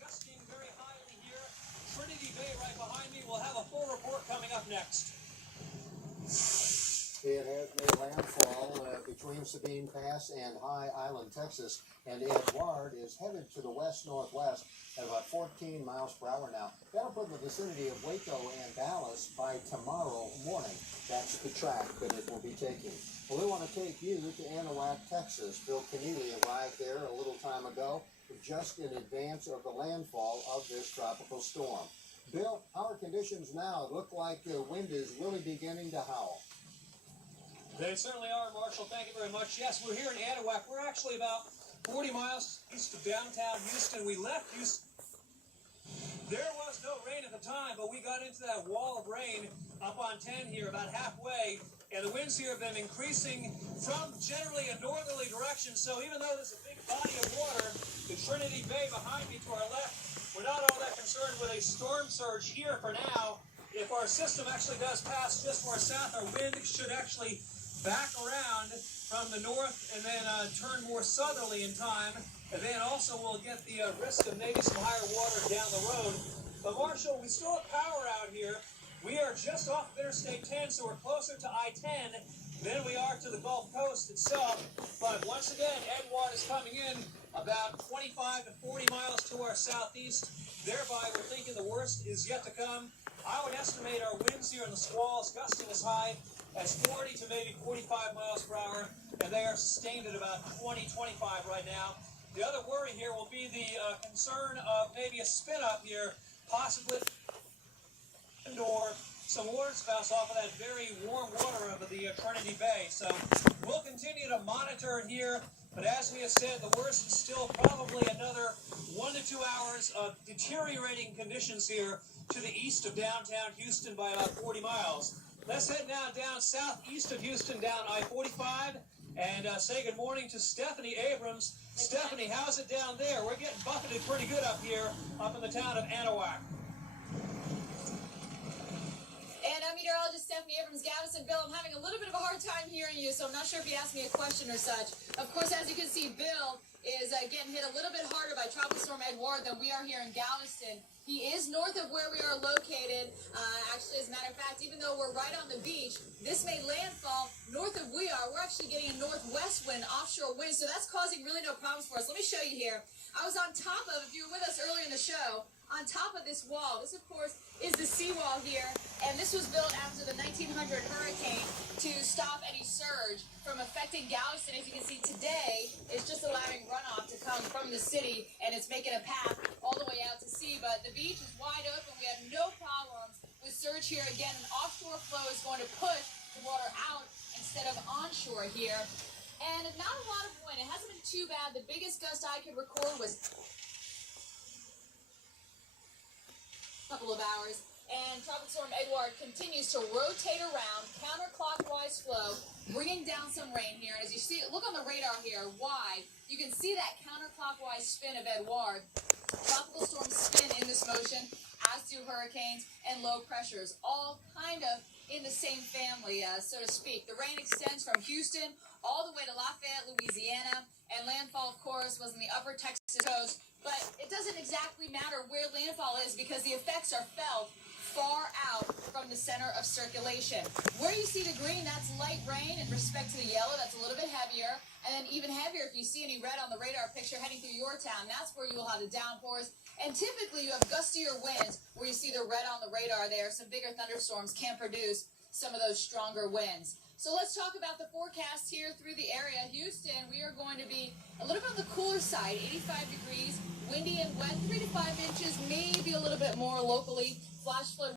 gusting very highly here. Trinity Bay right behind me. We'll have a full report coming up next. It has made landfall between Sabine Pass and High Island, Texas, and Edouard is headed to the west-northwest at about 14 miles per hour now. That'll put in the vicinity of Waco and Dallas by tomorrow morning. That's the track that it will be taking. Well, we want to take you to Anahuac, Texas. Bill Keneally arrived there a little time ago, just in advance of the landfall of this tropical storm. Bill, how are conditions now? It look like the wind is really beginning to howl. They certainly are, Marshall. Thank you very much. Yes, we're here in Edouard. We're actually about 40 miles east of downtown Houston. We left Houston. There was no rain at the time, but we got into that wall of rain up on 10 here about halfway, and the winds here have been increasing from generally a northerly direction. So even though there's a big body of water, the Trinity Bay behind me to our left, we're not all that concerned with a storm surge here for now. If our system actually does pass just more south, our wind should actually back around from the north and then turn more southerly in time. And then also we'll get the risk of maybe some higher water down the road. But Marshall, we still have power out here. We are just off of Interstate 10, so we're closer to I-10 than we are to the Gulf Coast itself. But once again, Edouard is coming in about 25 to 40 miles to our southeast. Thereby, we're thinking the worst is yet to come. I would estimate our winds here in the squalls gusting as high as 40 to maybe 45 miles per hour, and they are sustained at about 20, 25 right now. The other worry here will be the concern of maybe a spin-up here, possibly, or some water spouts off of that very warm water of the Trinity Bay. So we'll continue to monitor it here, but as we have said, the worst is still probably another 1 to 2 hours of deteriorating conditions here to the east of downtown Houston by about 40 miles. Let's head now down southeast of Houston, down I-45, and say good morning to Stephanie Abrams. Stephanie, how's it down there? We're getting buffeted pretty good up here, up in the town of Anahuac. And I'm meteorologist Stephanie Abrams, Galveston. Bill, I'm having a little bit of a hard time hearing you, so I'm not sure if you asked me a question or such. Of course, as you can see, Bill is getting hit a little bit harder by Tropical Storm Edouard than we are here in Galveston. He is north of where we are located. Actually, as a matter of fact, even though we're right on the beach, this made landfall north of we are. We're actually getting a northwest wind, offshore wind, so that's causing really no problems for us. Let me show you here. I was on top of, if you were with us earlier in the show, on top of this wall. This, of course, is the seawall here, and this was built after the 1900 hurricane to stop any surge from affecting Galveston. As you can see today, it's just allowing runoff to come from the city, and it's making a path all the way out to sea. But the beach is wide open. We have no problems with surge here. Again, an offshore flow is going to push the water out instead of onshore here. And not a lot of wind. It hasn't been too bad. The biggest gust I could record was couple of hours, and Tropical Storm Edouard continues to rotate around, counterclockwise flow, bringing down some rain here. And as you see, look on the radar here, wide, you can see that counterclockwise spin of Edouard. Tropical storms spin in this motion, as do hurricanes and low pressures, all kind of in the same family, so to speak. The rain extends from Houston all the way to Lafayette, Louisiana, and landfall, of course, was in the upper Texas coast. But it doesn't exactly matter where landfall is because the effects are felt far out from the center of circulation. Where you see the green, that's light rain. In respect to the yellow, that's a little bit heavier. And then even heavier if you see any red on the radar picture heading through your town. That's where you will have the downpours. And typically you have gustier winds where you see the red on the radar there. Some bigger thunderstorms can produce some of those stronger winds. So let's talk about the forecast here through the area. Houston, we are going to be a little bit on the cooler side, 85 degrees, windy and wet, 3 to 5 inches, maybe a little bit more locally. Flash flood